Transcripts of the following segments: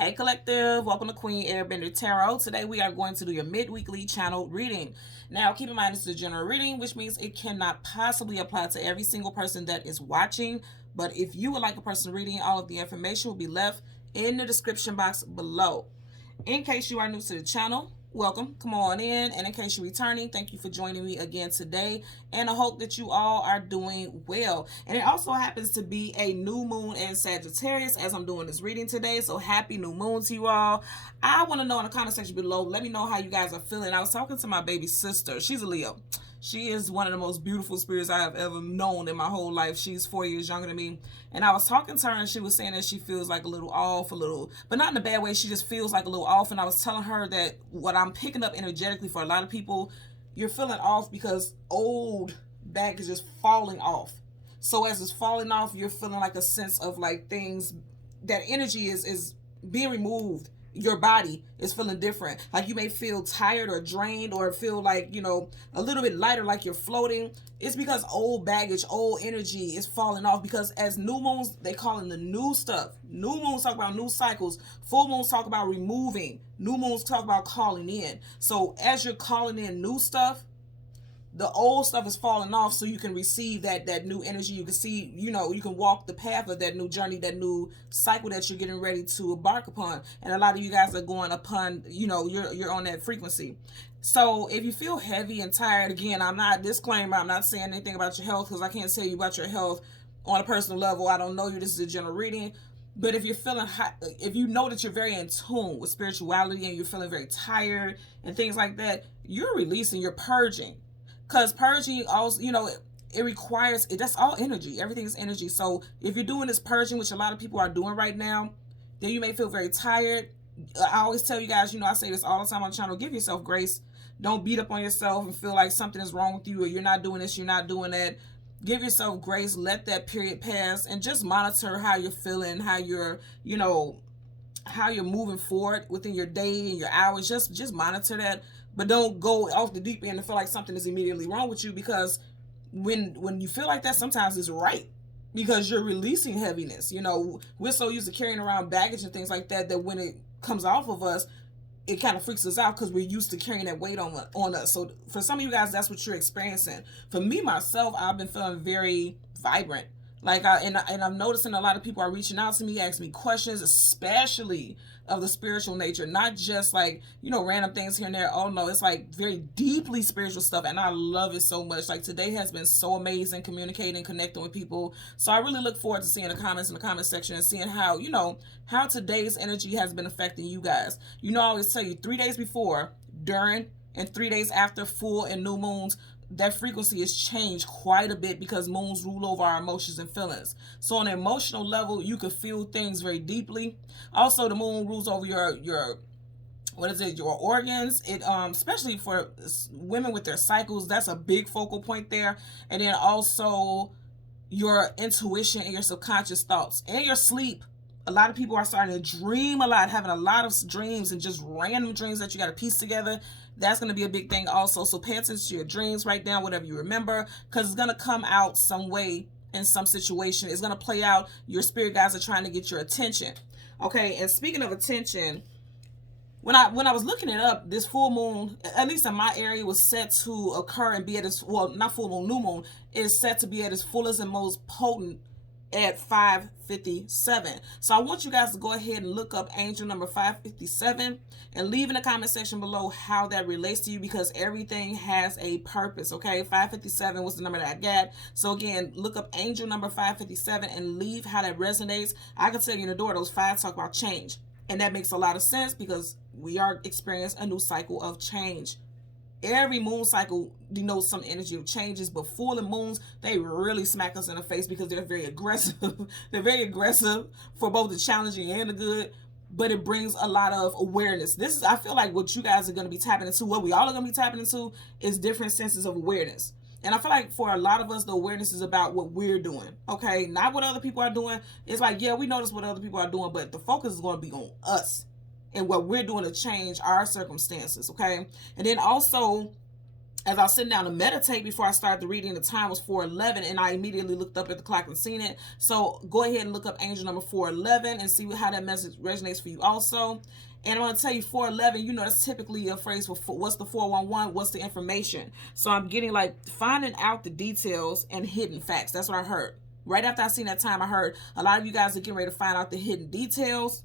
Hey collective, welcome to Queen Airbender Tarot. Today we are going to do your mid-weekly channel reading. Now keep in mind this is a general reading, which means it cannot possibly apply to every single person that is watching. But if you would like a personal reading, all of the information will be left in the description box below. In case you are new to the channel, welcome, come on in. And in case you're returning, thank you for joining me again today. And I hope that you all are doing well. And it also happens to be a new moon in Sagittarius as I'm doing this reading today. So happy new moon to you all. I want to know in the comment section below, let me know how you guys are feeling. I was talking to my baby sister. She's a Leo. She is one of the most beautiful spirits I have ever known in my whole life. She's 4 years younger than me. And I was talking to her and she was saying that she feels like a little off, but not in a bad way. She just feels like a little off. And I was telling her that what I'm picking up energetically for a lot of people, you're feeling off because old baggage is falling off. So as it's falling off, you're feeling like a sense of like things, that energy is being removed. Your body is feeling different. Like you may feel tired or drained or feel like, a little bit lighter, like you're floating. It's because old baggage, old energy is falling off, because as new moons, they call in the new stuff. New moons talk about new cycles. Full moons talk about removing. New moons talk about calling in. So as you're calling in new stuff, the old stuff is falling off so you can receive that new energy. You can see, you can walk the path of that new journey, that new cycle that you're getting ready to embark upon. And a lot of you guys are going upon, you're on that frequency. So if you feel heavy and tired, again, I'm not saying anything about your health, because I can't tell you about your health on a personal level. I don't know you. This is a general reading. But if you're feeling hot, if you know that you're very in tune with spirituality and you're feeling very tired and things like that, you're releasing, you're purging. Because purging also, it requires, that's all energy. Everything is energy. So if you're doing this purging, which a lot of people are doing right now, then you may feel very tired. I always tell you guys, I say this all the time on the channel, give yourself grace. Don't beat up on yourself and feel like something is wrong with you, or you're not doing this, you're not doing that. Give yourself grace. Let that period pass and just monitor how you're feeling, how you're, how you're moving forward within your day and your hours. Just monitor that. But don't go off the deep end and feel like something is immediately wrong with you, because when you feel like that, sometimes it's right, because you're releasing heaviness. We're so used to carrying around baggage and things like that when it comes off of us, it kind of freaks us out because we're used to carrying that weight on us. So for some of you guys, that's what you're experiencing. For me, myself, I've been feeling very vibrant. Like and I'm noticing a lot of people are reaching out to me, asking me questions, especially of the spiritual nature, not just like, random things here and there. Oh no, it's like very deeply spiritual stuff, and I love it so much. Like today has been so amazing, communicating, connecting with people. So I really look forward to seeing the comments in the comment section and seeing how, how today's energy has been affecting you guys. I always tell you 3 days before, during, and 3 days after full and new moons, that frequency is changed quite a bit, because moons rule over our emotions and feelings. So on an emotional level, you can feel things very deeply. Also, the moon rules over your organs. It especially for women with their cycles, that's a big focal point there. And then also your intuition and your subconscious thoughts and your sleep. A lot of people are starting to dream a lot, having a lot of dreams, and just random dreams that you got to piece together. That's going to be a big thing also. So pay attention to your dreams, write down whatever you remember, because it's going to come out some way in some situation. It's going to play out. Your spirit guides are trying to get your attention. Okay, and speaking of attention, when I was looking it up, this full moon, at least in my area, was set to occur and be at its, well, not full moon, new moon, is set to be at its fullest and most potent at 5:57. So I want you guys to go ahead and look up angel number 5:57 and leave in the comment section below how that relates to you, because everything has a purpose. Okay, 5:57 was the number that I got. So again, look up angel number 5:57 and leave how that resonates. I can tell you in the door, those 5 talk about change, and that makes a lot of sense, because we are experiencing a new cycle of change. Every moon cycle denotes some energy of changes, but full and moons, they really smack us in the face, because they're very aggressive. They're very aggressive for both the challenging and the good, but it brings a lot of awareness. I feel like what you guys are going to be tapping into, what we all are going to be tapping into, is different senses of awareness. And I feel like for a lot of us, the awareness is about what we're doing, okay? Not what other people are doing. It's like, yeah, we notice what other people are doing, but the focus is going to be on us and what we're doing to change our circumstances, okay? And then also, as I was sitting down to meditate before I started the reading, the time was 4:11, and I immediately looked up at the clock and seen it. So go ahead and look up angel number 411 and see how that message resonates for you also. And I'm going to tell you 411, you know, that's typically a phrase for what's the 411, what's the information. So I'm getting like finding out the details and hidden facts. That's what I heard. Right after I seen that time, I heard a lot of you guys are getting ready to find out the hidden details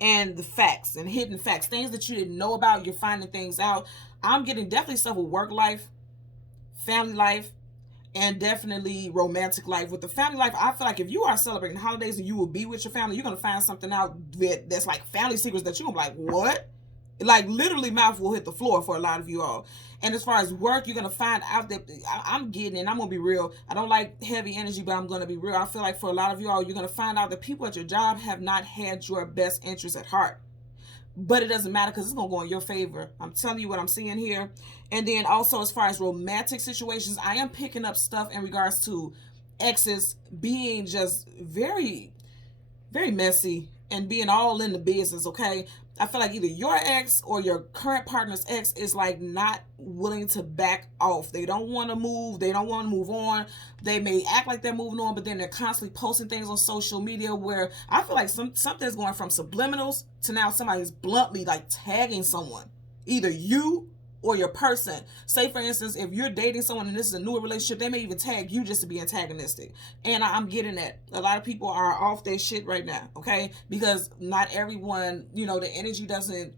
and the facts and hidden facts, things that you didn't know about. You're finding things out. I'm getting definitely stuff with work life, family life, and definitely romantic life. With the family life, I feel like if you are celebrating holidays and you will be with your family, you're going to find something out that's like family secrets that you're going to be like, what? Like literally mouth will hit the floor for a lot of you all. And as far as work, you're going to find out that I'm getting, and I'm going to be real. I don't like heavy energy, but I'm going to be real. I feel like for a lot of you all, you're going to find out that people at your job have not had your best interest at heart. But it doesn't matter because it's going to go in your favor. I'm telling you what I'm seeing here. And then also as far as romantic situations, I am picking up stuff in regards to exes being just very, very messy and being all in the business, okay? I feel like either your ex or your current partner's ex is like not willing to back off. They don't want to move. They don't want to move on. They may act like they're moving on, but then they're constantly posting things on social media where I feel like something's going from subliminals to now somebody's bluntly like tagging someone, either you or your person. Say, for instance, if you're dating someone and this is a newer relationship, they may even tag you just to be antagonistic. And I'm getting that. A lot of people are off their shit right now, okay? Because not everyone, you know, the energy doesn't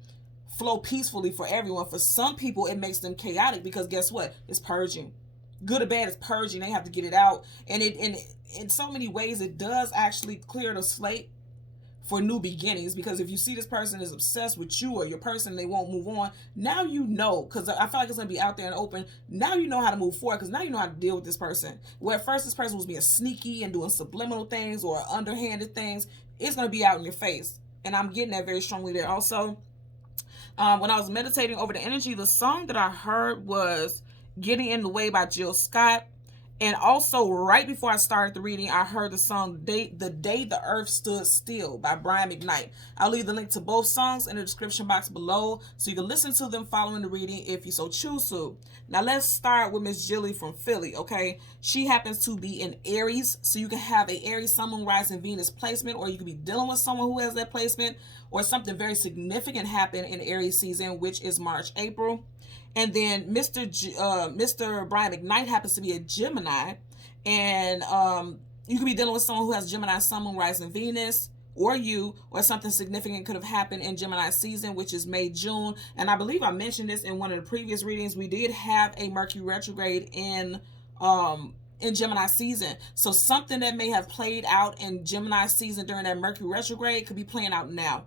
flow peacefully for everyone. For some people, it makes them chaotic because guess what? It's purging. Good or bad, it's purging. They have to get it out. And in so many ways, it does actually clear the slate for new beginnings, because if you see this person is obsessed with you or your person, they won't move on. Now you know, because I feel like it's going to be out there and open. Now you know how to move forward because now you know how to deal with this person. Where at first this person was being sneaky and doing subliminal things or underhanded things, it's going to be out in your face. And I'm getting that very strongly there. Also, when I was meditating over the energy, the song that I heard was Getting in the Way by Jill Scott. And also, right before I started the reading, I heard the song The Day the Earth Stood Still by Brian McKnight. I'll leave the link to both songs in the description box below so you can listen to them following the reading if you so choose to. Now, let's start with Miss Jilly from Philly, okay? She happens to be in Aries, so you can have a Aries, Sun, Moon, Rising, Venus placement, or you could be dealing with someone who has that placement, or something very significant happen in Aries season, which is March, April. And then Mr. Brian McKnight happens to be a Gemini. And you could be dealing with someone who has Gemini, Sun, Moon, Rising, Venus, or you, or something significant could have happened in Gemini season, which is May, June. And I believe I mentioned this in one of the previous readings. We did have a Mercury retrograde in Gemini season. So something that may have played out in Gemini season during that Mercury retrograde could be playing out now.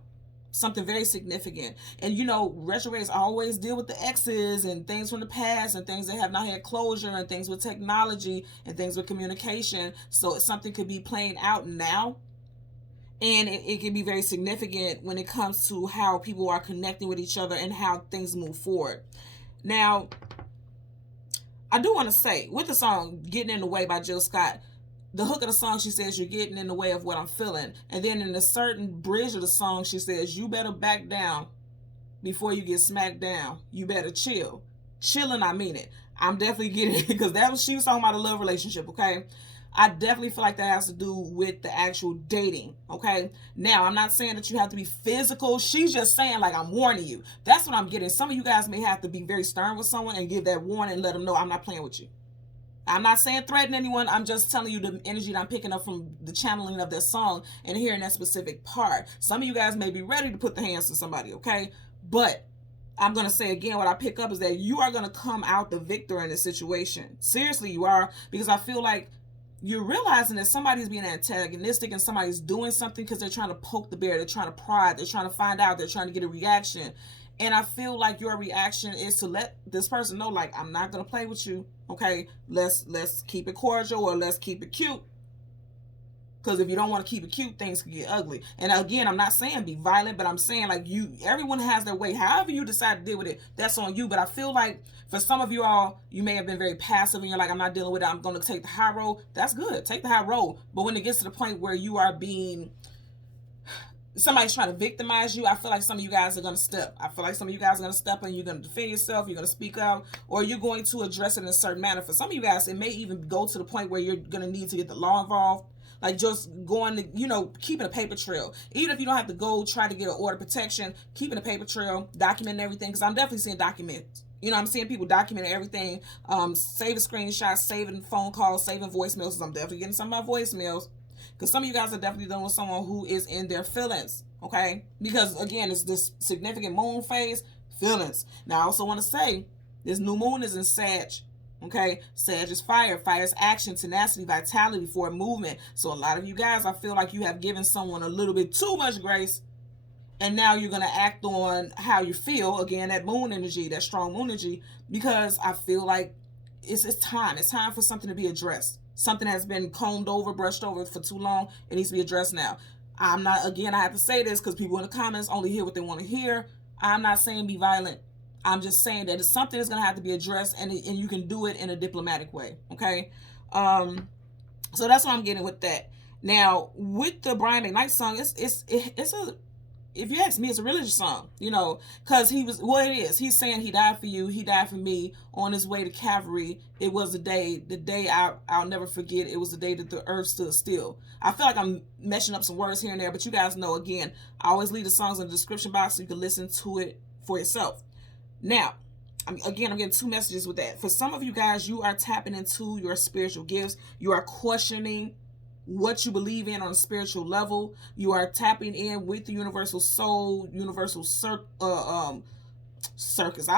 Something very significant. And you know, retrogrades always deal with the exes and things from the past and things that have not had closure and things with technology and things with communication. So something could be playing out now. And it can be very significant when it comes to how people are connecting with each other and how things move forward. Now, I do want to say, with the song Getting in the Way by Jill Scott, the hook of the song, she says, you're getting in the way of what I'm feeling. And then in a certain bridge of the song, she says, you better back down before you get smacked down. You better chill. Chilling, I mean it. I'm definitely getting it because she was talking about a love relationship, okay? I definitely feel like that has to do with the actual dating, okay? Now, I'm not saying that you have to be physical. She's just saying, like, I'm warning you. That's what I'm getting. Some of you guys may have to be very stern with someone and give that warning and let them know I'm not playing with you. I'm not saying threaten anyone. I'm just telling you the energy that I'm picking up from the channeling of that song and hearing that specific part. Some of you guys may be ready to put the hands to somebody, okay? But I'm going to say again, what I pick up is that you are going to come out the victor in this situation. Seriously, you are. Because I feel like you're realizing that somebody's being antagonistic and somebody's doing something because they're trying to poke the bear. They're trying to pry. They're trying to find out. They're trying to get a reaction. And I feel like your reaction is to let this person know, like, I'm not going to play with you. Okay, let's keep it cordial or let's keep it cute. Because if you don't want to keep it cute, things can get ugly. And again, I'm not saying be violent, but I'm saying like everyone has their way. However you decide to deal with it, that's on you. But I feel like for some of you all, you may have been very passive and you're like, I'm not dealing with it. I'm going to take the high road. That's good. Take the high road. But when it gets to the point where you are being somebody's trying to victimize you, I feel like some of you guys are going to step. I feel like some of you guys are going to step and you're going to defend yourself, you're going to speak out, or you're going to address it in a certain manner. For some of you guys, it may even go to the point where you're going to need to get the law involved. Like just going to, you know, keeping a paper trail. Even if you don't have to go try to get an order of protection, keeping a paper trail, documenting everything. Because I'm definitely seeing documents. You know, I'm seeing people documenting everything, saving screenshots, saving phone calls, saving voicemails. I'm definitely getting some of my voicemails. Because some of you guys are definitely dealing with someone who is in their feelings. Okay? Because, again, it's this significant moon phase, feelings. Now, I also want to say, this new moon is in Sag. Okay, Sag is fire. Fire is action, tenacity, vitality for a movement. So a lot of you guys, I feel like you have given someone a little bit too much grace, and now you're going to act on how you feel. Again, that moon energy, that strong moon energy, because I feel like it's time. It's time for something to be addressed. Something has been combed over, brushed over for too long. It needs to be addressed now. I'm not, again, I have to say this because people in the comments only hear what they want to hear. I'm not saying be violent. I'm just saying that it's something that's going to have to be addressed, and you can do it in a diplomatic way, okay? So that's what I'm getting with that. Now, with the Brian McKnight song, it's a, if you ask me, it's a religious song, you know, because he was, well, it is. He's saying he died for you. He died for me on his way to Calvary. It was the day I'll never forget. It was the day that the earth stood still. I feel like I'm meshing up some words here and there, but you guys know, again, I always leave the songs in the description box so you can listen to it for yourself. Now, I'm getting two messages with that. For some of you guys, you are tapping into your spiritual gifts. You are questioning what you believe in on a spiritual level. You are tapping in with the universal soul, universal circus. I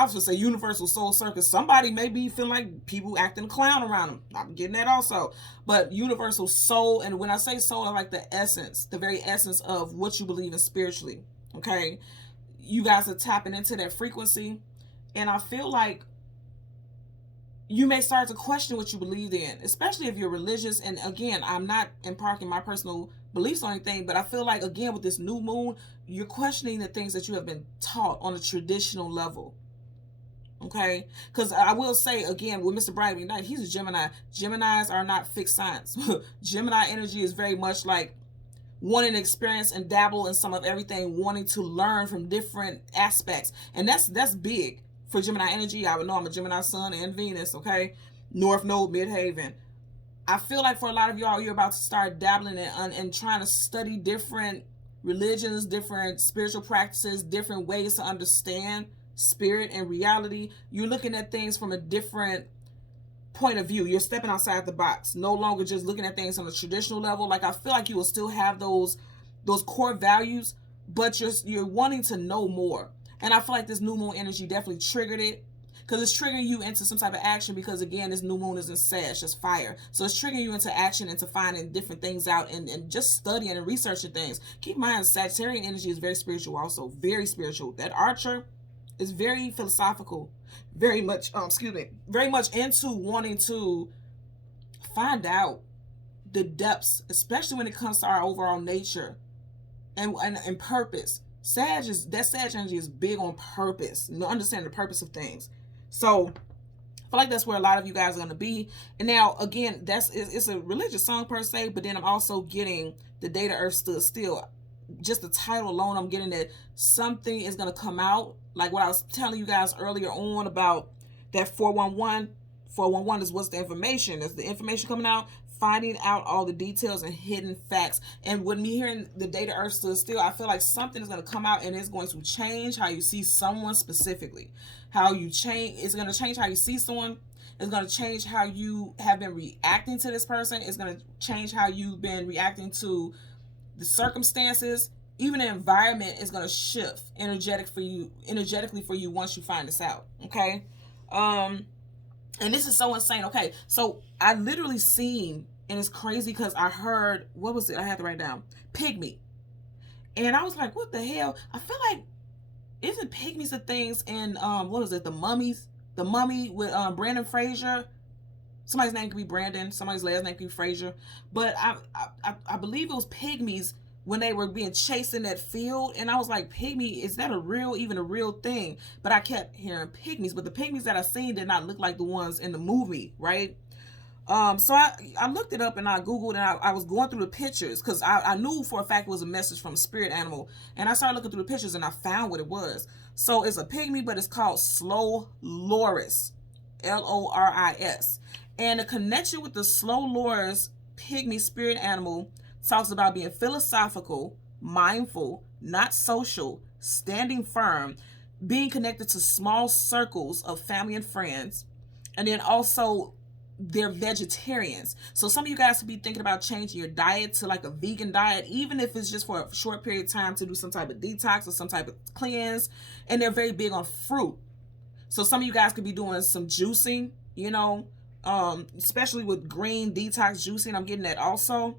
was gonna say universal soul circus. Somebody may be feeling like people acting a clown around them. I'm getting that also. But universal soul, and when I say soul, I like the essence, the very essence of what you believe in spiritually. Okay, you guys are tapping into that frequency. And I feel like you may start to question what you believe in, especially if you're religious. And again, I'm not imparting my personal beliefs on anything, but I feel like, again, with this new moon, you're questioning the things that you have been taught on a traditional level. Okay? Because I will say, again, with Mr. Brian McKnight, he's a Gemini. Geminis are not fixed signs. Gemini energy is very much like wanting to experience and dabble in some of everything, wanting to learn from different aspects. And that's big. For Gemini energy, I would know I'm a Gemini Sun and Venus, okay? North Node, Midhaven. I feel like for a lot of y'all, you're about to start dabbling in and trying to study different religions, different spiritual practices, different ways to understand spirit and reality. You're looking at things from a different point of view. You're stepping outside the box. No longer just looking at things on a traditional level. Like, I feel like you will still have those core values, but you're wanting to know more. And I feel like this new moon energy definitely triggered it, because it's triggering you into some type of action, because, again, this new moon is in Sag, it's fire. So it's triggering you into action, into finding different things out, and just studying and researching things. Keep in mind, Sagittarian energy is very spiritual also, very spiritual. That Archer is very philosophical, very much, very much into wanting to find out the depths, especially when it comes to our overall nature and purpose. Sag energy is big on purpose, understanding the purpose of things. So I feel like that's where a lot of you guys are going to be. And now, again, it's a religious song per se, but then I'm also getting the day the earth stood still. Just the title alone, I'm getting that something is going to come out. Like what I was telling you guys earlier on about that 411. 411 is what's the information. Is the information coming out? Finding out all the details and hidden facts. And with me hearing the day the earth stood still, I feel like something is going to come out, and it's going to change how you see someone specifically. It's going to change how you see someone. It's going to change how you have been reacting to this person. It's going to change how you've been reacting to the circumstances. Even the environment is going to shift energetically for you once you find this out. Okay? And this is so insane. Okay, so I literally seen, and it's crazy because I heard, what was it? I had to write down. Pygmy. And I was like, what the hell? I feel like, isn't pygmies the things in, what was it? The Mummies? The Mummy with Brandon Fraser. Somebody's name could be Brandon. Somebody's last name could be Fraser. But I believe it was pygmies when they were being chased in that field. And I was like, pygmy, is that even a real thing? But I kept hearing pygmies. But the pygmies that I seen did not look like the ones in the movie, right? So I looked it up and I Googled and I was going through the pictures because I knew for a fact it was a message from a spirit animal. And I started looking through the pictures and I found what it was. So it's a pygmy, but it's called Slow Loris. Loris. And the connection with the Slow Loris pygmy spirit animal talks about being philosophical, mindful, not social, standing firm, being connected to small circles of family and friends, and then also they're vegetarians. So some of you guys could be thinking about changing your diet to like a vegan diet, even if it's just for a short period of time to do some type of detox or some type of cleanse. And they're very big on fruit. So some of you guys could be doing some juicing, you know, especially with green detox juicing. I'm getting that also.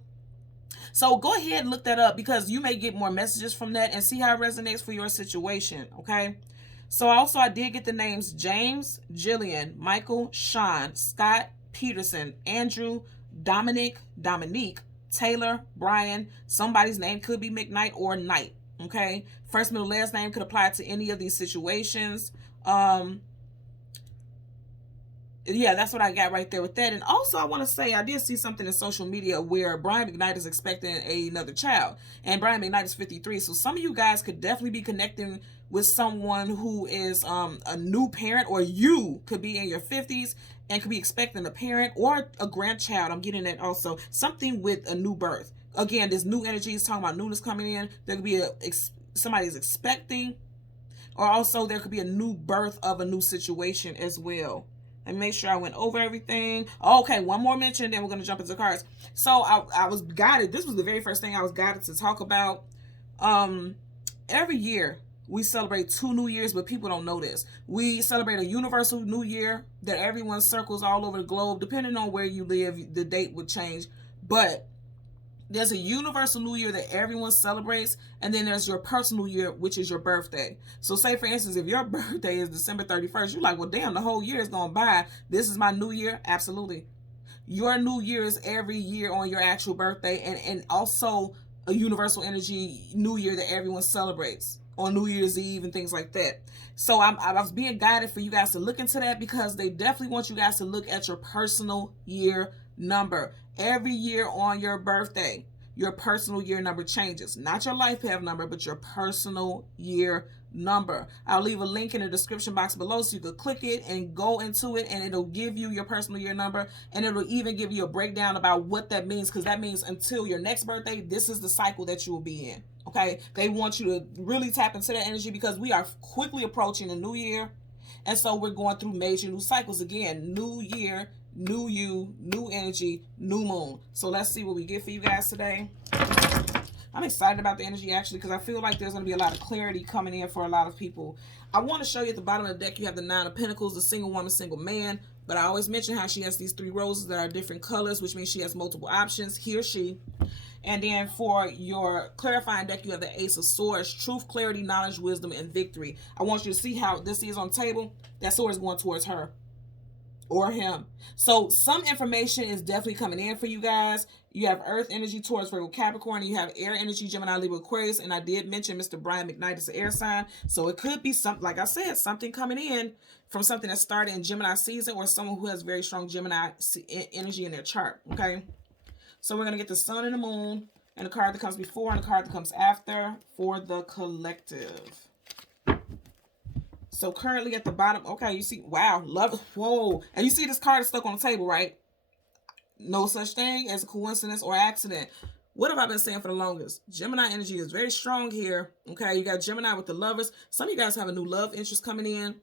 So go ahead and look that up because you may get more messages from that and see how it resonates for your situation, okay? So also I did get the names James, Jillian, Michael, Sean, Scott, Peterson, Andrew, Dominique, Taylor, Brian. Somebody's name could be McKnight or Knight, okay? First, middle, last name could apply to any of these situations. Yeah, that's what I got right there with that. And also I want to say I did see something in social media where Brian McKnight is expecting another child, and Brian McKnight is 53. So some of you guys could definitely be connecting with someone who is a new parent, or you could be in your 50s and could be expecting a parent or a grandchild. I'm getting that also. Something with a new birth. Again, this new energy is talking about newness coming in. There could be somebody's expecting, or also there could be a new birth of a new situation as well. And make sure I went over everything. Okay, one more mention, then we're going to jump into the cards. So I was guided. This was the very first thing I was guided to talk about. Every year we celebrate 2 New Years, but people don't know this. We celebrate a universal New Year that everyone circles all over the globe. Depending on where you live, the date would change. But there's a universal New Year that everyone celebrates, and then there's your personal year, which is your birthday. So say, for instance, if your birthday is December 31st, you're like, well, damn, the whole year is going by. This is my new year. Absolutely. Your new year is every year on your actual birthday, and also a universal energy new year that everyone celebrates on New Year's Eve and things like that. So I was being guided for you guys to look into that because they definitely want you guys to look at your personal year number. Every year on your birthday, your personal year number changes. Not your life path number, but your personal year number. I'll leave a link in the description box below so you could click it and go into it, and it'll give you your personal year number, and it'll even give you a breakdown about what that means, because that means until your next birthday, this is the cycle that you will be in. Okay, they want you to really tap into that energy because we are quickly approaching a new year, and so we're going through major new cycles again. New year, new you, new energy, new moon. So let's see what we get for you guys today. I'm excited about the energy actually because I feel like there's going to be a lot of clarity coming in for a lot of people. I want to show you at the bottom of the deck you have the 9 of Pentacles, the single woman, single man. But I always mention how she has these 3 roses that are different colors, which means she has multiple options, he or she. And then for your clarifying deck, you have the Ace of Swords, truth, clarity, knowledge, wisdom, and victory. I want you to see how this is on the table. That sword is going towards her or him. So some information is definitely coming in for you guys. You have Earth energy, Taurus, Virgo, Capricorn. You have air energy, Gemini, Libra, Aquarius. And I did mention Mr. Brian McKnight is an air sign. So it could be something, like I said, something coming in from something that started in Gemini season, or someone who has very strong Gemini energy in their chart. Okay. So we're going to get the sun and the moon, and the card that comes before and the card that comes after for the collective. So currently at the bottom, okay, you see, wow, love, whoa. And you see this card is stuck on the table, right? No such thing as a coincidence or accident. What have I been saying for the longest? Gemini energy is very strong here. Okay, you got Gemini with the Lovers. Some of you guys have a new love interest coming in.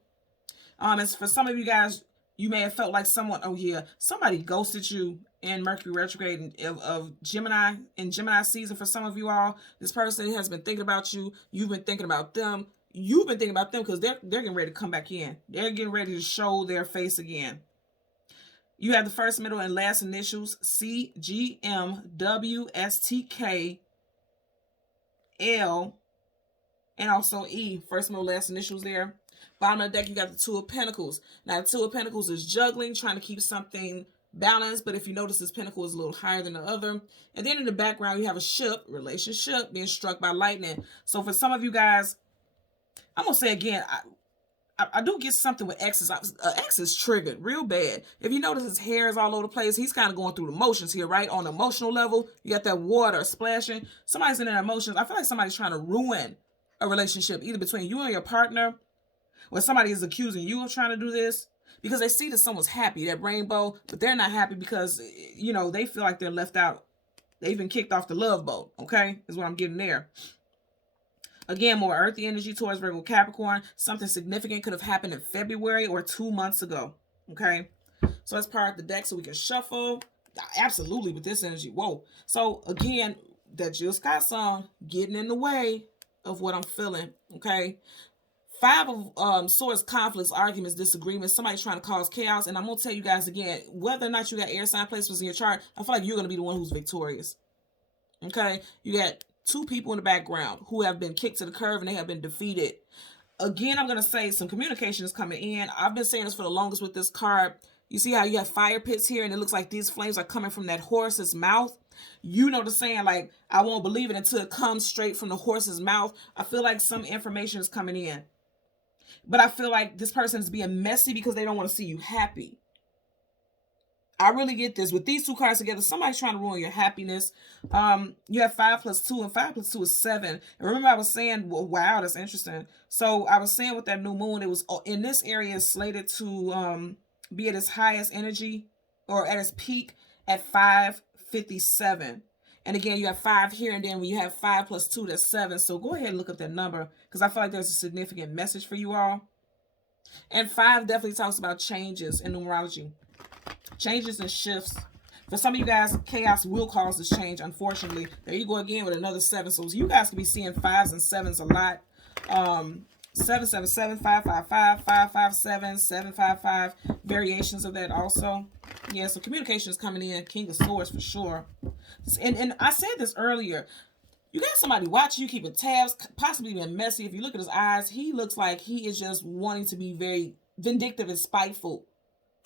As for some of you guys, you may have felt like someone, oh yeah, somebody ghosted you in Mercury retrograde of Gemini, in Gemini season. For some of you all, this person has been thinking about you. You've been thinking about them. You've been thinking about them because they're getting ready to come back in. They're getting ready to show their face again. You have the first, middle, and last initials, C, G, M, W, S, T, K, L, and also E. First, middle, last initials there. Bottom of the deck, you got the 2 of Pentacles. Now, the 2 of Pentacles is juggling, trying to keep something balanced, but if you notice, this pentacle is a little higher than the other. And then in the background, you have a ship, relationship, being struck by lightning. So for some of you guys, I'm going to say again, I do get something with exes. Ex is triggered real bad. If you notice his hair is all over the place, he's kind of going through the motions here, right? On an emotional level, you got that water splashing. Somebody's in their emotions. I feel like somebody's trying to ruin a relationship, either between you and your partner, or somebody is accusing you of trying to do this because they see that someone's happy, that rainbow, but they're not happy because, you know, they feel like they're left out. They've been kicked off the love boat, okay? Is what I'm getting there. Again, more earthy energy towards Virgo Capricorn. Something significant could have happened in February or 2 months ago. Okay. So let's part the deck so we can shuffle. Absolutely with this energy. Whoa. So again, that Jill Scott song, getting in the way of what I'm feeling. Okay. 5 of swords, conflicts, arguments, disagreements. Somebody's trying to cause chaos. And I'm going to tell you guys again, whether or not you got air sign placements in your chart, I feel like you're going to be the one who's victorious. Okay. You got 2 people in the background who have been kicked to the curb and they have been defeated. Again, I'm going to say some communication is coming in. I've been saying this for the longest with this card. You see how you have fire pits here and it looks like these flames are coming from that horse's mouth. You know the saying, like, I won't believe it until it comes straight from the horse's mouth. I feel like some information is coming in. But I feel like this person is being messy because they don't want to see you happy. I really get this. With these 2 cards together, somebody's trying to ruin your happiness. You have 5 plus 2, and 5 plus 2 is 7. And remember I was saying, well, wow, that's interesting. So I was saying with that new moon, it was in this area slated to be at its highest energy or at its peak at 557. And again, you have 5 here, and then when you have 5 plus 2, that's 7. So go ahead and look up that number because I feel like there's a significant message for you all. And 5 definitely talks about changes in numerology. Changes and shifts. For some of you guys, chaos will cause this change, unfortunately. There you go again with another 7. So you guys can be seeing 5s and 7s a lot. 777, 555, 557, 755. Variations of that also. Yeah, so communication is coming in. King of Swords for sure. And I said this earlier. You got somebody watching you, keeping tabs, possibly being messy. If you look at his eyes, he looks like he is just wanting to be very vindictive and spiteful.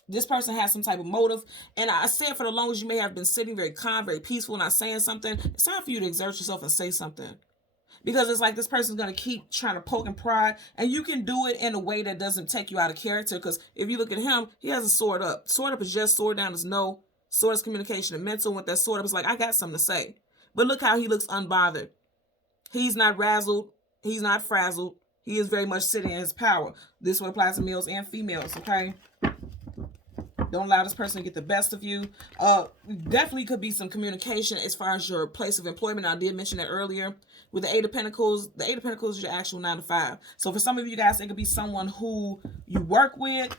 This person has some type of motive. And I said for the longest you may have been sitting very calm, very peaceful, not saying something. It's time for you to exert yourself and say something. Because it's like this person's going to keep trying to poke and prod. And you can do it in a way that doesn't take you out of character. Because if you look at him, he has a sword up. Sword up is just, sword down is no. Sword is communication and mental. With that sword up, it's like, I got something to say. But look how he looks unbothered. He's not razzled. He's not frazzled. He is very much sitting in his power. This would apply to males and females, okay? Don't allow this person to get the best of you. Definitely could be some communication as far as your place of employment. I did mention that earlier. With the 8 of Pentacles, the 8 of Pentacles is your actual 9 to 5. So for some of you guys, it could be someone who you work with,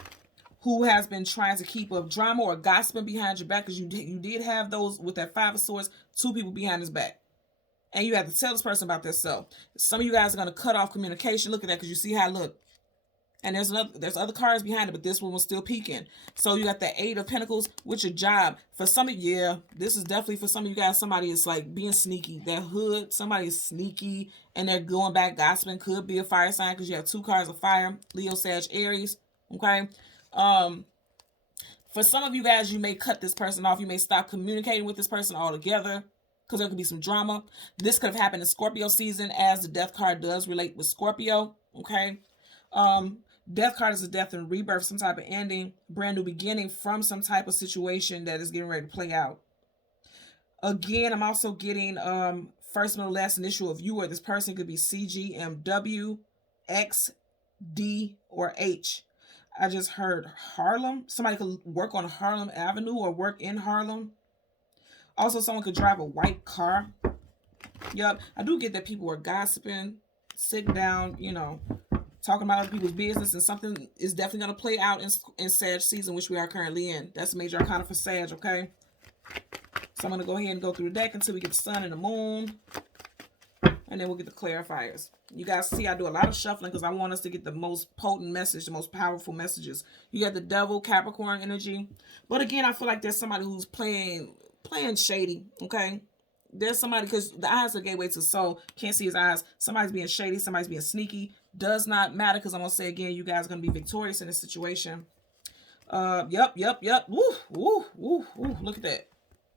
who has been trying to keep up drama or gossiping behind your back, because you did have those with that 5 of Swords, 2 people behind his back. And you have to tell this person about themselves. Some of you guys are going to cut off communication. Look at that, because you see how it look. And there's other cards behind it, but this one was still peeking. So you got the 8 of Pentacles with your job. For some of you, yeah, this is definitely for some of you guys. Somebody is like being sneaky. That hood, somebody is sneaky and they're going back gossiping. Could be a fire sign because you have 2 cards of fire. Leo, Sag, Aries. Okay. For some of you guys, you may cut this person off. You may stop communicating with this person altogether because there could be some drama. This could have happened in Scorpio season, as the death card does relate with Scorpio. Okay. Death card is a death and rebirth, some type of ending, brand new beginning from some type of situation that is getting ready to play out. Again, I'm also getting first, middle, last initial of you or this person. Could be CG, MW, X, D, or H. I just heard Harlem. Somebody could work on Harlem Avenue or work in Harlem. Also, someone could drive a white car. Yep, I do get that people are gossiping, sitting down, you know, talking about other people's business, and something is definitely going to play out in Sag season, which we are currently in. That's a major arcana for Sag, okay? So I'm going to go ahead and go through the deck until we get the sun and the moon, and then we'll get the clarifiers. You guys see I do a lot of shuffling because I want us to get the most potent message, the most powerful messages. You got the Devil, Capricorn energy. But again, I feel like there's somebody who's playing shady, okay? There's somebody, because the eyes are gateway to soul. Can't see his eyes. Somebody's being shady. Somebody's being sneaky. Does not matter, because I'm going to say again, you guys are going to be victorious in this situation. Yep. Woo, woo, woo, woo. Look at that.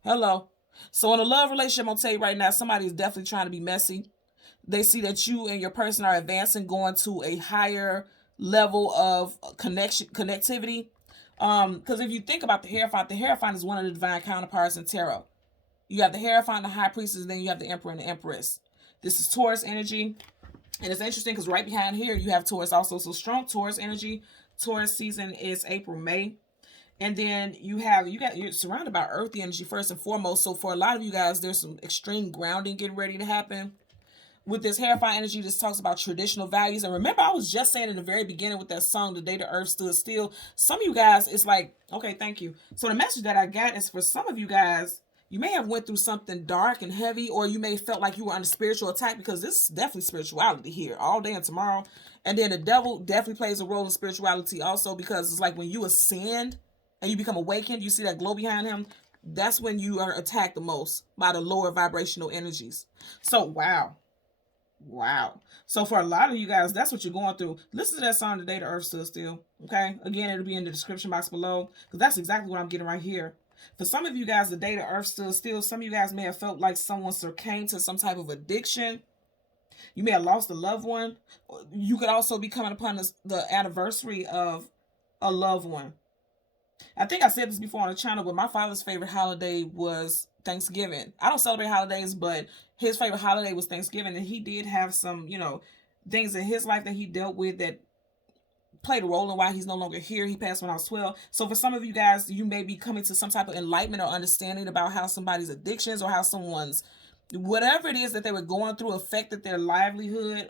Hello. So in a love relationship, I'm going to tell you right now, somebody is definitely trying to be messy. They see that you and your person are advancing, going to a higher level of connectivity. Because if you think about the Hierophant is one of the divine counterparts in tarot. You have the Hierophant, the High Priestess, and then you have the Emperor and the Empress. This is Taurus energy. And it's interesting because right behind here, you have Taurus also. So strong Taurus energy. Taurus season is April, May. And then you're surrounded by earthy energy first and foremost. So for a lot of you guys, there's some extreme grounding getting ready to happen. With this Hierophant energy, this talks about traditional values. And remember, I was just saying in the very beginning with that song, The Day the Earth Stood Still. Some of you guys, it's like, okay, thank you. So the message that I got is for some of you guys, you may have went through something dark and heavy, or you may felt like you were under spiritual attack, because this is definitely spirituality here all day and tomorrow. And then the devil definitely plays a role in spirituality also, because it's like when you ascend and you become awakened, you see that glow behind him. That's when you are attacked the most by the lower vibrational energies. So, wow. Wow. So for a lot of you guys, that's what you're going through. Listen to that song, The Day the Earth Stood Still. Okay? Again, it'll be in the description box below, because that's exactly what I'm getting right here. For some of you guys, the day the earth stood still, some of you guys may have felt like someone succumbed to some type of addiction. You may have lost a loved one. You could also be coming upon the anniversary of a loved one. I think I said this before on the channel, but my father's favorite holiday was Thanksgiving. I don't celebrate holidays, but his favorite holiday was Thanksgiving. And he did have some, things in his life that he dealt with that played a role in why he's no longer here. He passed when I was 12. So for some of you guys, you may be coming to some type of enlightenment or understanding about how somebody's addictions or how someone's, whatever it is that they were going through affected their livelihood.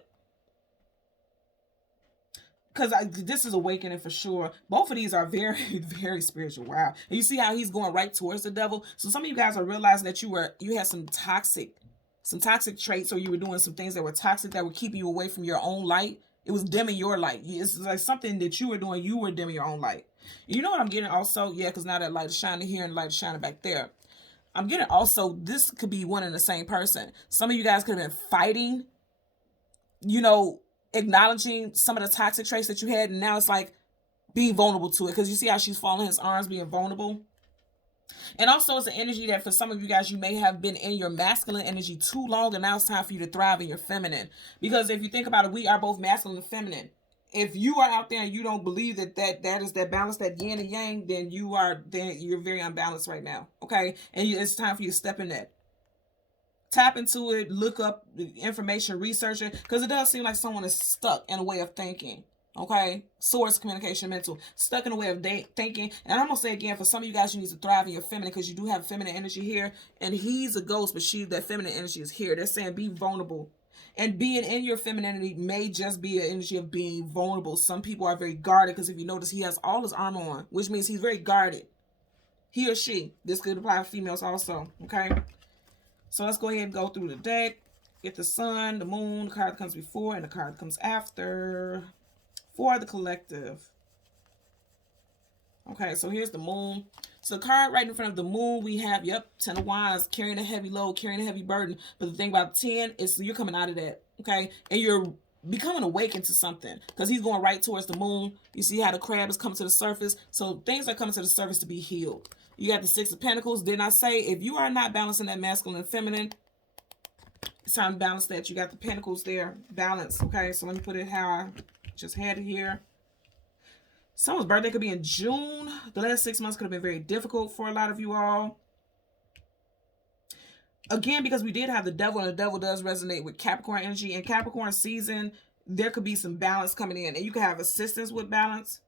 Because this is awakening for sure. Both of these are very, very spiritual. Wow. And you see how he's going right towards the devil. So some of you guys are realizing that you had some toxic traits, or you were doing some things that were toxic that were keeping you away from your own light. It was dimming your light. It's like something that you were doing, you were dimming your own light. You know what I'm getting also? Yeah, because now that light is shining here and the light is shining back there. I'm getting also, this could be one and the same person. Some of you guys could have been fighting, acknowledging some of the toxic traits that you had, and now it's like being vulnerable to it, because you see how she's falling his arms, being vulnerable. And also it's an energy that for some of you guys, you may have been in your masculine energy too long, and now it's time for you to thrive in your feminine. Because if you think about it, we are both masculine and feminine. If you are out there and you don't believe that is that balance, that yin and yang, then you're very unbalanced right now. Okay? And it's time for you to step in that. Tap into it, look up information, research it, because it does seem like someone is stuck in a way of thinking. Okay, source, communication, mental, stuck in a way of thinking. And I'm gonna say again, for some of you guys, you need to thrive in your feminine, because you do have feminine energy here, and he's a ghost, but that feminine energy is here. They're saying be vulnerable, and being in your femininity may just be an energy of being vulnerable. Some people are very guarded, because if you notice, he has all his armor on, which means he's very guarded. He or she. This could apply to females also. Okay, so let's go ahead and go through the deck. Get the sun, the moon, the card that comes before, and the card that comes after. For the collective. Okay, so here's the moon. So the card right in front of the moon, we have, 10 of Wands, carrying a heavy load, carrying a heavy burden. But the thing about 10 is you're coming out of that, okay? And you're becoming awakened to something, because he's going right towards the moon. You see how the crab is coming to the surface? So things are coming to the surface to be healed. You got the Six of Pentacles. Didn't I say if you are not balancing that masculine and feminine, it's time to balance that. You got the Pentacles there, balance, okay? So let me put it how I just had it here. Someone's birthday could be in June. The last 6 months could have been very difficult for a lot of you all. Again, because we did have the devil, and the devil does resonate with Capricorn energy. In Capricorn season, there could be some balance coming in, and you can have assistance with balance.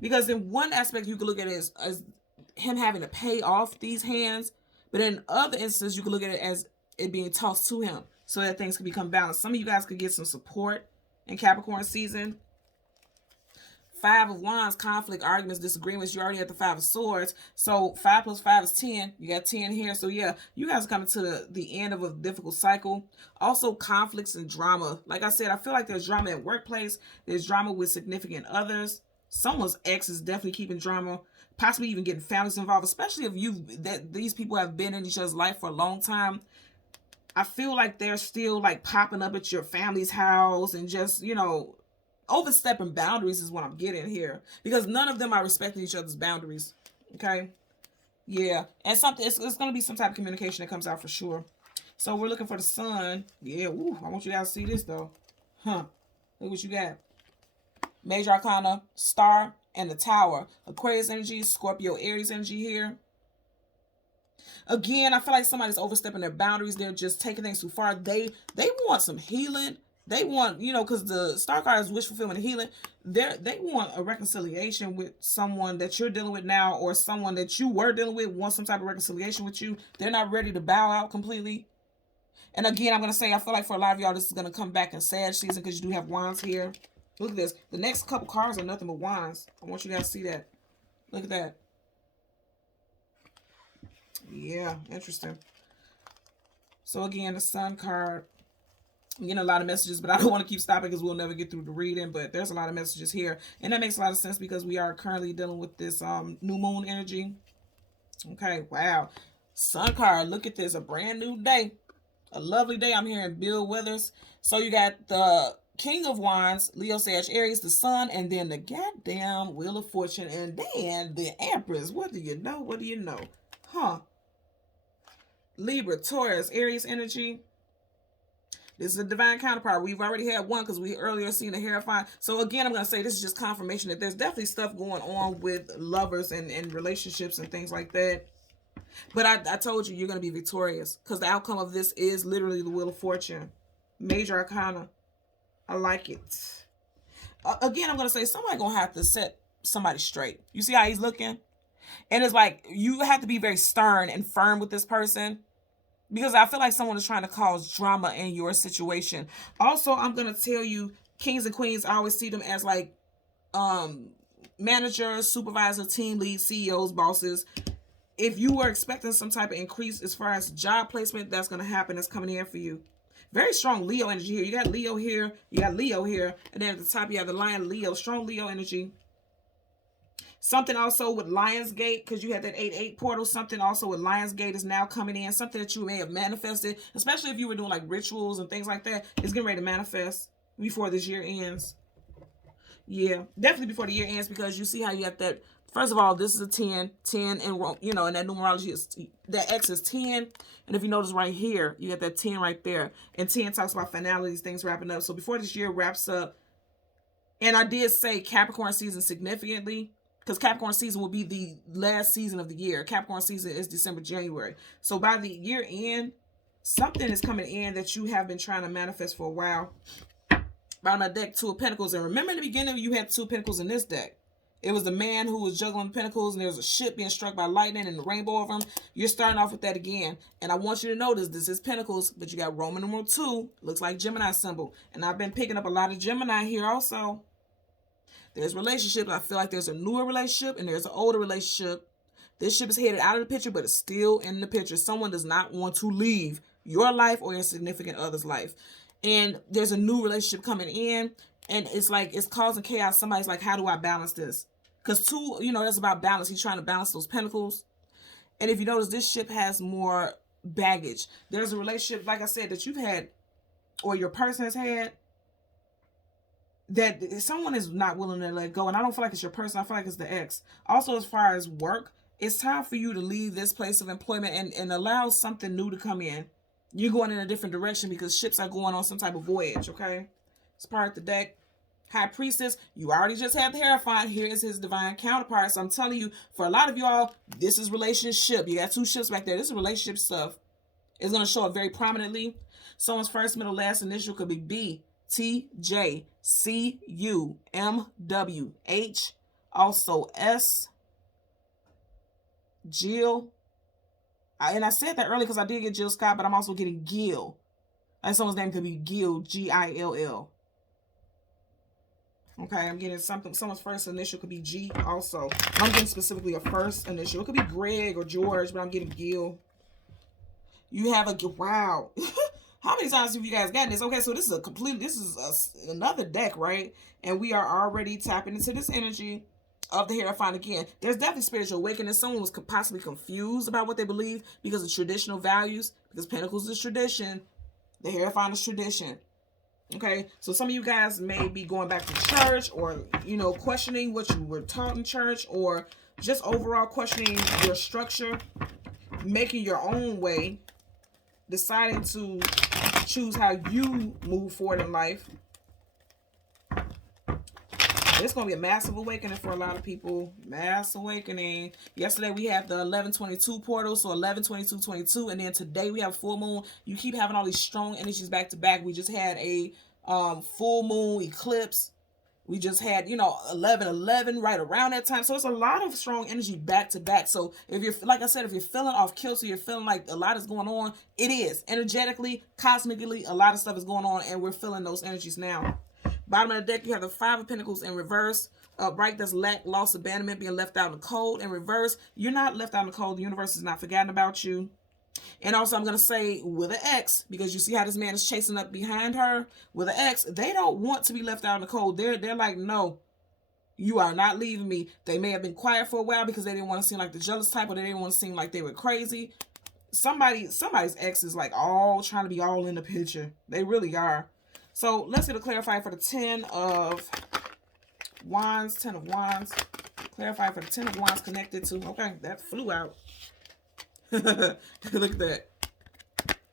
Because in one aspect, you could look at it as him having to pay off these hands. But in other instances, you could look at it as it being tossed to him, so that things can become balanced. Some of you guys could get some support in Capricorn season. 5 of Wands, conflict, arguments, disagreements. You already have the 5 of Swords. So 5 plus 5 is 10. You got 10 here. So yeah, you guys are coming to the end of a difficult cycle. Also conflicts and drama. Like I said, I feel like there's drama at workplace. There's drama with significant others. Someone's ex is definitely keeping drama. Possibly even getting families involved. Especially if these people have been in each other's life for a long time. I feel like they're still like popping up at your family's house and just, overstepping boundaries is what I'm getting here. Because none of them are respecting each other's boundaries. Okay? Yeah. And it's going to be some type of communication that comes out for sure. So we're looking for the sun. Yeah. Ooh, I want you guys to see this though. Huh. Look what you got. Major Arcana, Star, and the Tower. Aquarius energy, Scorpio, Aries energy here. Again, I feel like somebody's overstepping their boundaries. They're just taking things too far. They want some healing. They want, you know, because the star card is wish fulfillment and healing. They want a reconciliation with someone that you're dealing with now, or someone that you were dealing with wants some type of reconciliation with you. They're not ready to bow out completely. And again, I'm going to say, I feel like for a lot of y'all, this is going to come back in Sag season because you do have wands here. Look at this. The next couple cards are nothing but wands. I want you guys to see that. Look at that. Yeah, interesting. So again, the Sun card. I'm getting a lot of messages, but I don't want to keep stopping because we'll never get through the reading. But there's a lot of messages here. And that makes a lot of sense because we are currently dealing with this new moon energy. Okay, wow. Sun card, look at this. A brand new day. A lovely day. I'm hearing Bill Withers. So you got the King of Wands, Leo, Sag, Aries, the Sun, and then the goddamn Wheel of Fortune, and then the Empress. What do you know? What do you know? Huh. Libra, Taurus, Aries energy. This is a divine counterpart. We've already had one because we earlier seen a Hierophant. So again, I'm going to say this is just confirmation that there's definitely stuff going on with lovers and relationships and things like that. But I told you, you're going to be victorious because the outcome of this is literally the Wheel of Fortune. Major Arcana. I like it. Again, I'm going to say somebody's going to have to set somebody straight. You see how he's looking? And it's like you have to be very stern and firm with this person because I feel like someone is trying to cause drama in your situation. Also, I'm going to tell you, kings and queens, I always see them as like managers, supervisors, team leads, CEOs, bosses. If you were expecting some type of increase as far as job placement, that's going to happen. That's coming in for you. Very strong Leo energy here. You got Leo here. You got Leo here. And then at the top, you have the Lion Leo. Strong Leo energy. Something also with Lionsgate, because you had that 8-8 portal. Something also with Lionsgate is now coming in. Something that you may have manifested, especially if you were doing like rituals and things like that, is getting ready to manifest before this year ends. Yeah, definitely before the year ends, because you see how you have that. First of all, this is a 10, and you know, and that numerology is, that X is 10. And if you notice right here, you got that 10 right there. And 10 talks about finalities, things wrapping up. So before this year wraps up, and I did say Capricorn season significantly, because Capricorn season will be the last season of the year. Capricorn season is December, January. So by the year end, something is coming in that you have been trying to manifest for a while. Bottom of the deck, Two of Pentacles. And remember in the beginning, you had Two of Pentacles in this deck. It was the man who was juggling the pentacles, and there was a ship being struck by lightning and the rainbow of them. You're starting off with that again. And I want you to notice this is Pentacles, but you got Roman numeral 2. Looks like Gemini symbol. And I've been picking up a lot of Gemini here also. There's relationships. I feel like there's a newer relationship and there's an older relationship. This ship is headed out of the picture, but it's still in the picture. Someone does not want to leave your life or your significant other's life. And there's a new relationship coming in. And it's like, it's causing chaos. Somebody's like, how do I balance this? Because two, you know, that's about balance. He's trying to balance those pentacles. And if you notice, this ship has more baggage. There's a relationship, like I said, that you've had, or your person has had, that someone is not willing to let go. And I don't feel like it's your person. I feel like it's the ex. Also, as far as work, it's time for you to leave this place of employment and allow something new to come in. You're going in a different direction because ships are going on some type of voyage, okay? It's part of the deck. High Priestess, you already just had the Hierophant. Here is his divine counterpart. So I'm telling you, for a lot of y'all, this is relationship. You got two ships back there. This is relationship stuff. It's going to show up very prominently. Someone's first, middle, last initial could be B, T, J, C, U, M, W, H, also S, Jill. And I said that earlier because I did get Jill Scott, but I'm also getting Gil. And someone's name could be Gil, G-I-L-L. Okay, I'm getting something. Someone's first initial could be G also. I'm getting specifically a first initial. It could be Greg or George, but I'm getting Gil. You have a, wow. How many times have you guys gotten this? Okay, so this is another deck, right? And we are already tapping into this energy of the Hierophant again. There's definitely spiritual awakening. Someone was possibly confused about what they believe because of traditional values. Because Pentacles is tradition. The Hierophant is tradition. Okay, so some of you guys may be going back to church or, you know, questioning what you were taught in church or just overall questioning your structure, making your own way, deciding to choose how you move forward in life. It's going to be a massive awakening for a lot of people. Mass awakening. Yesterday we had the 11/22 portal, so 11/22/22, and then today we have full moon. You keep having all these strong energies back to back. We just had a full moon eclipse. We just had, 11/11 right around that time. So it's a lot of strong energy back to back. So if you're, like I said, if you're feeling off kilter, you're feeling like a lot is going on, it is. Energetically, cosmically, a lot of stuff is going on, and we're feeling those energies now. Bottom of the deck, you have the Five of Pentacles in reverse. Upright, that's lack, loss, abandonment, being left out in the cold. In reverse, you're not left out in the cold. The universe is not forgotten about you. And also, I'm going to say with an X, because you see how this man is chasing up behind her. With an X, they don't want to be left out in the cold. They're like, no, you are not leaving me. They may have been quiet for a while because they didn't want to seem like the jealous type, or they didn't want to seem like they were crazy. Somebody's ex is like all trying to be all in the picture. They really are. So let's get a clarifier for the 10 of Wands. 10 of Wands. Clarify for the 10 of Wands connected to. Okay, that flew out. Look at that.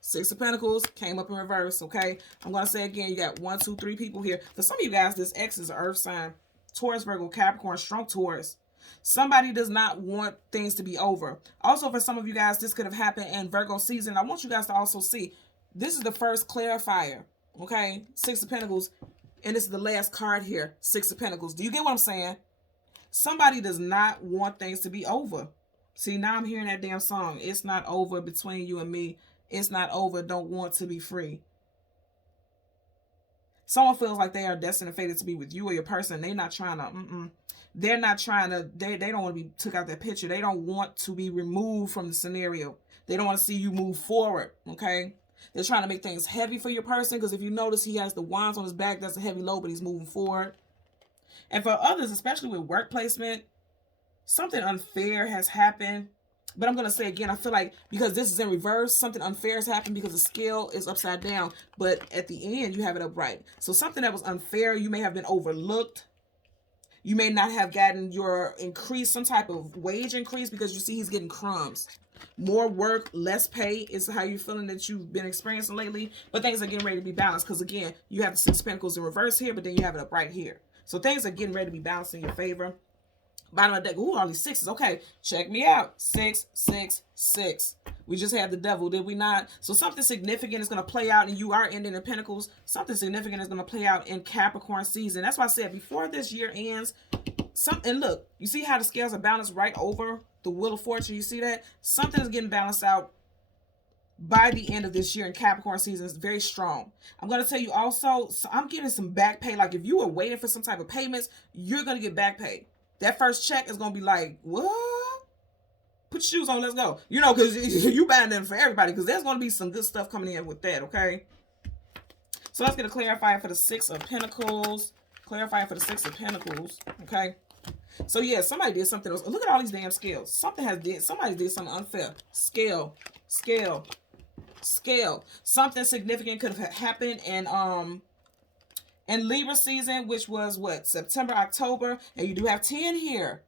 6 of Pentacles came up in reverse. Okay, I'm going to say again, you got 1, 2, 3 people here. For some of you guys, this X is an earth sign. Taurus, Virgo, Capricorn, strong Taurus. Somebody does not want things to be over. Also, for some of you guys, this could have happened in Virgo season. I want you guys to also see, this is the first clarifier. Okay, 6 of Pentacles, and this is the last card here, 6 of Pentacles. Do you get what I'm saying? Somebody does not want things to be over. See, now I'm hearing that damn song. It's not over between you and me. It's not over. Don't want to be free. Someone feels like they are destined and fated to be with you or your person. They're not trying to, they're not trying to, they don't want to be took out that picture. They don't want to be removed from the scenario. They don't want to see you move forward, okay? They're trying to make things heavy for your person, because if you notice, he has the wands on his back. That's a heavy load, but he's moving forward. And for others, especially with work placement, something unfair has happened. But I'm going to say again, I feel like because this is in reverse, something unfair has happened because the scale is upside down. But at the end, you have it upright. So something that was unfair, you may have been overlooked. You may not have gotten your increase, some type of wage increase, because you see he's getting crumbs. More work, less pay is how you're feeling that you've been experiencing lately. But things are getting ready to be balanced, because again, you have the 6 of Pentacles in reverse here, but then you have it upright here. So things are getting ready to be balanced in your favor. Bottom of the deck. Ooh, all these sixes. Okay, check me out. 6, 6, 6. We just had the devil, did we not? So something significant is going to play out, and you are ending in Pentacles. Something significant is going to play out in Capricorn season. That's why I said before this year ends, and look, you see how the scales are balanced right over the Wheel of Fortune? You see that? Something is getting balanced out by the end of this year in Capricorn season. Is very strong. I'm going to tell you also, so I'm getting some back pay. Like if you were waiting for some type of payments, you're going to get back pay. That first check is going to be like, what? Put your shoes on, let's go. You know, because you buying them for everybody, because there's going to be some good stuff coming in with that, okay? So let's get a clarifier for the 6 of Pentacles. Clarifier for the 6 of Pentacles, okay? So yeah, somebody did something else. Look at all these damn scales. Somebody did something unfair. Scale, scale, scale. Something significant could have happened in Libra season, which was what, September, October, and you do have 10 here.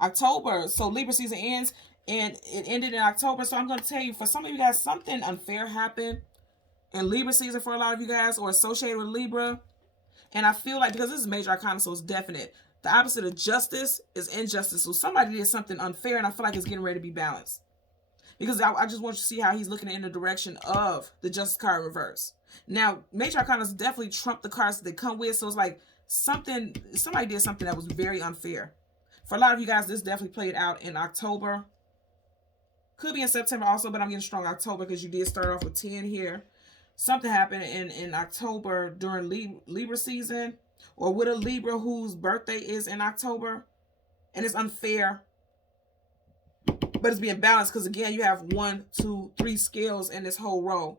October. So Libra season ends, and it ended in October. So I'm going to tell you, for some of you guys, something unfair happened in Libra season for a lot of you guys, or associated with Libra. And I feel like, because this is major arcana, so it's definite, the opposite of justice is injustice. So somebody did something unfair, and I feel like it's getting ready to be balanced. Because I just want you to see how he's looking in the direction of the Justice card reverse. Now, major arcanas definitely trump the cards that they come with. So it's like somebody did something that was very unfair. For a lot of you guys, this definitely played out in October. Could be in September also, but I'm getting strong October because you did start off with 10 here. Something happened in October during Libra season, or with a Libra whose birthday is in October, and it's unfair. But it's being balanced because, again, you have 1, 2, 3 scales in this whole row.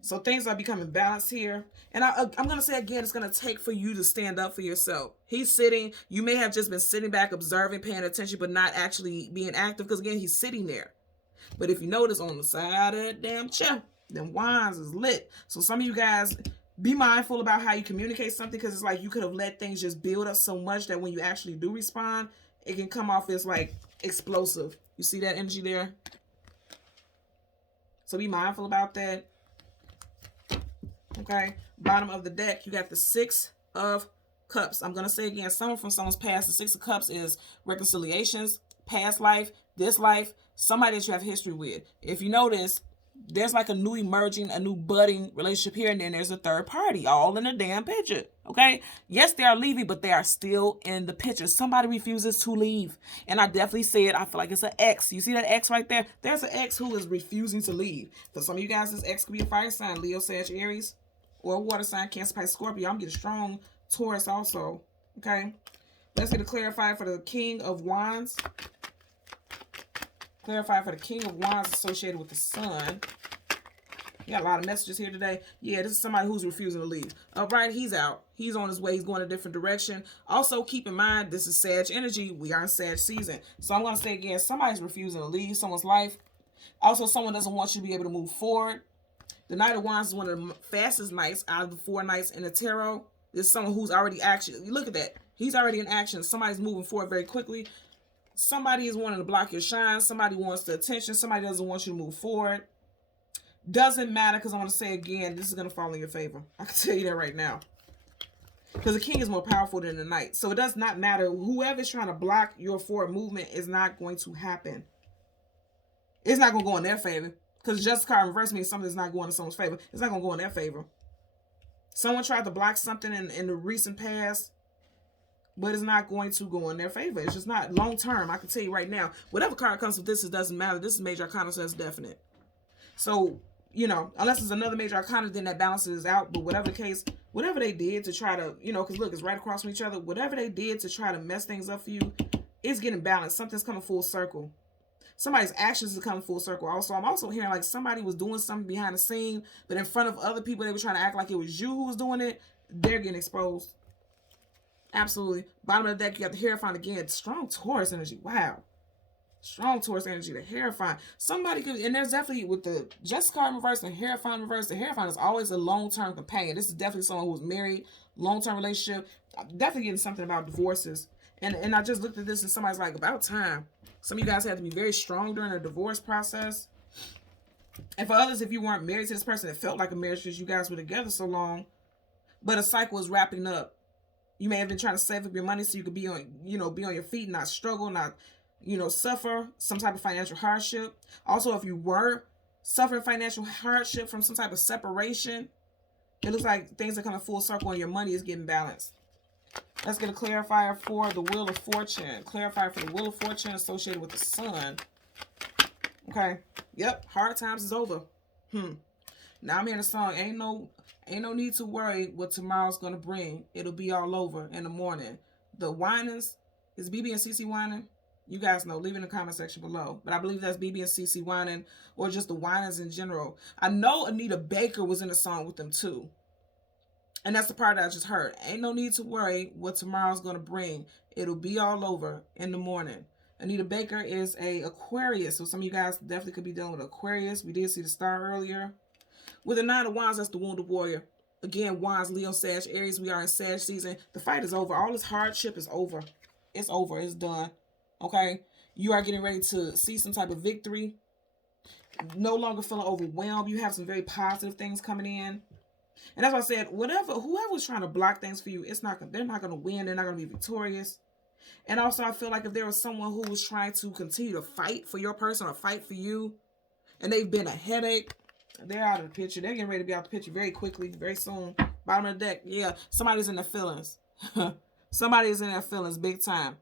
So things are becoming balanced here. And I'm going to say again, it's going to take for you to stand up for yourself. He's sitting. You may have just been sitting back, observing, paying attention, but not actually being active because, again, he's sitting there. But if you notice on the side of that damn chair, them wands is lit. So some of you guys, be mindful about how you communicate something, because it's like you could have let things just build up so much that when you actually do respond, it can come off as like explosive. You see that energy there? So be mindful about that. Okay. Bottom of the deck, you got the 6 of Cups. I'm going to say again, someone from someone's past. The Six of Cups is reconciliations, past life, this life, somebody that you have history with. If you notice, there's like a new emerging, a new budding relationship here, and then there's a third party all in the damn picture. Okay? Yes, they are leaving, but they are still in the picture. Somebody refuses to leave. And I definitely said, I feel like it's an ex. You see that ex right there? There's an ex who is refusing to leave. For some of you guys, this ex could be a fire sign, Leo, Sag, Aries, or a water sign, Cancer, Pisces, Scorpio. I'm getting strong Taurus also. Okay? Let's get a clarifier for the King of Wands. Clarify for the King of Wands associated with the Sun. You got a lot of messages here today. Yeah, this is somebody who's refusing to leave. All right, he's out. He's on his way. He's going a different direction. Also, keep in mind, this is Sag energy. We are in Sag season. So I'm going to say again, somebody's refusing to leave someone's life. Also, someone doesn't want you to be able to move forward. The Knight of Wands is one of the fastest knights out of the 4 knights in the tarot. This is someone who's already action. Look at that. He's already in action. Somebody's moving forward very quickly. Somebody is wanting to block your shine. Somebody wants the attention. Somebody doesn't want you to move forward. Doesn't matter, because I want to say again, this is going to fall in your favor. I can tell you that right now. Because the king is more powerful than the knight. So it does not matter. Whoever's trying to block your forward movement is not going to happen. It's not going to go in their favor. Because Justice card in reverse means something that's not going in someone's favor. It's not going to go in their favor. Someone tried to block something in the recent past, but it's not going to go in their favor. It's just not long term. I can tell you right now, whatever card comes with this, it doesn't matter. This is major arcana, so that's definite. So, you know, unless it's another major arcana, then that balances out. But whatever the case, whatever they did to try to, you know, because look, it's right across from each other. Whatever they did to try to mess things up for you, it's getting balanced. Something's coming full circle. Somebody's actions are coming full circle. Also, I'm also hearing like somebody was doing something behind the scene, but in front of other people, they were trying to act like it was you who was doing it. They're getting exposed. Absolutely. Bottom of the deck, you got the Hierophant again. Strong Taurus energy. Wow. Strong Taurus energy. The Hierophant. Somebody could, and there's definitely with the Justice card in reverse and Hierophant in reverse, the Hierophant is always a long-term companion. This is definitely someone who's married, long-term relationship. I'm definitely getting something about divorces. And I just looked at this and somebody's like, about time. Some of you guys had to be very strong during a divorce process. And for others, if you weren't married to this person, it felt like a marriage because you guys were together so long. But a cycle is wrapping up. You may have been trying to save up your money so you could be on, be on your feet, not struggle, not, suffer some type of financial hardship. Also, if you were suffering financial hardship from some type of separation, it looks like things are coming full circle and your money is getting balanced. Let's get a clarifier for the Wheel of Fortune. Clarifier for the Wheel of Fortune associated with the Sun. Okay. Yep. Hard times is over. Now I'm hearing a song. Ain't no need to worry what tomorrow's gonna bring. It'll be all over in the morning. The Winans, is BB and CC whining? You guys know. Leave it in the comment section below. But I believe that's BB and CC whining, or just the Winans in general. I know Anita Baker was in the song with them too. And that's the part that I just heard. Ain't no need to worry what tomorrow's gonna bring. It'll be all over in the morning. Anita Baker is a Aquarius, so some of you guys definitely could be dealing with Aquarius. We did see the star earlier. With the Nine of Wands, that's the Wounded Warrior. Again, Wands, Leo, Sag, Aries. We are in Sag season. The fight is over. All this hardship is over. It's over. It's done. Okay? You are getting ready to see some type of victory. No longer feeling overwhelmed. You have some very positive things coming in. And that's why I said, whoever's trying to block things for you, they're not going to win. They're not going to be victorious. And also, I feel like if there was someone who was trying to continue to fight for your person or fight for you, and they've been a headache, they're out of the picture. They're getting ready to be out of the picture very quickly, very soon. Bottom of the deck, yeah, somebody's in their feelings. Somebody's in their feelings big time.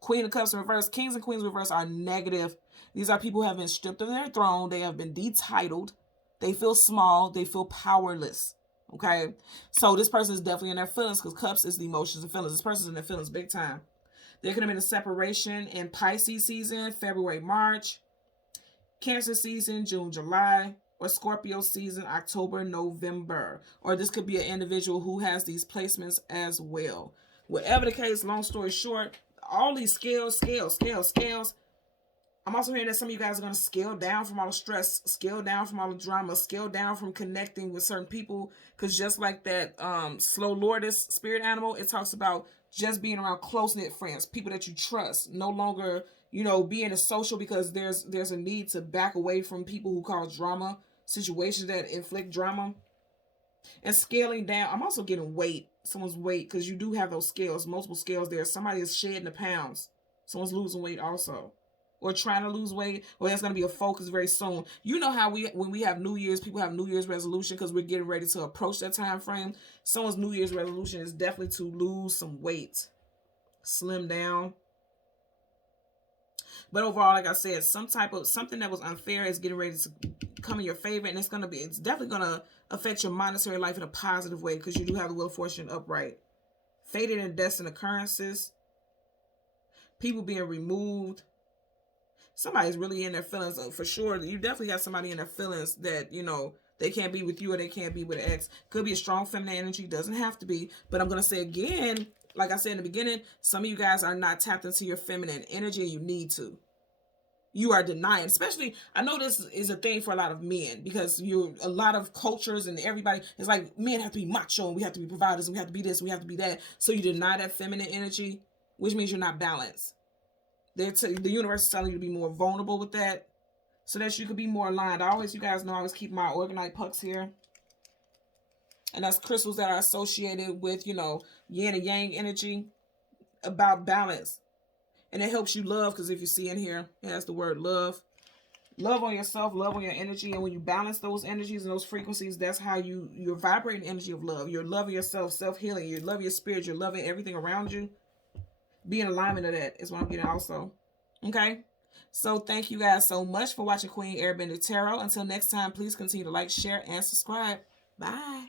Queen of Cups in reverse. Kings and Queens in reverse are negative. These are people who have been stripped of their throne. They have been detitled. They feel small. They feel powerless. Okay? So this person is definitely in their feelings because Cups is the emotions and feelings. This person's in their feelings big time. There could have been a separation in Pisces season, February, March. Cancer season, June, July. Or Scorpio season, October, November. Or this could be an individual who has these placements as well. Whatever the case, long story short, all these scales. I'm also hearing that some of you guys are going to scale down from all the stress, scale down from all the drama, scale down from connecting with certain people. Because just like that slow lotus spirit animal, it talks about just being around close-knit friends, people that you trust. No longer, being a social because there's a need to back away from people who cause drama, situations that inflict drama. And scaling down, I'm also getting weight, someone's weight, because you do have those scales, multiple scales there. Somebody is shedding the pounds. Someone's losing weight also, or trying to lose weight, or there's going to be a focus very soon. You know how when we have New Year's, people have New Year's resolution because we're getting ready to approach that time frame. Someone's New Year's resolution is definitely to lose some weight, slim down. But overall, like I said, something that was unfair is getting ready to come in your favor, and it's definitely gonna affect your monetary life in a positive way because you do have the Wheel of Fortune upright. Fated and destined occurrences, people being removed. Somebody's really in their feelings for sure. You definitely got somebody in their feelings that, you know, they can't be with you or they can't be with an ex. Could be a strong feminine energy, doesn't have to be. But I'm gonna say again, like I said in the beginning, some of you guys are not tapped into your feminine energy and you need to. You are denying, especially, I know this is a thing for a lot of men because a lot of cultures and everybody, it's like men have to be macho and we have to be providers and we have to be this, we have to be that. So you deny that feminine energy, which means you're not balanced. The universe is telling you to be more vulnerable with that so that you could be more aligned. You guys know I always keep my organite pucks here. And that's crystals that are associated with, you know, yin and yang energy, about balance. And it helps you love, because if you see in here, it has the word love. Love on yourself, love on your energy. And when you balance those energies and those frequencies, that's how you're vibrating energy of love. You're loving yourself, self-healing. You're loving your spirit. You're loving everything around you. Be in alignment of that is what I'm getting also. Okay? So thank you guys so much for watching Queen Airbender Tarot. Until next time, please continue to like, share, and subscribe. Bye.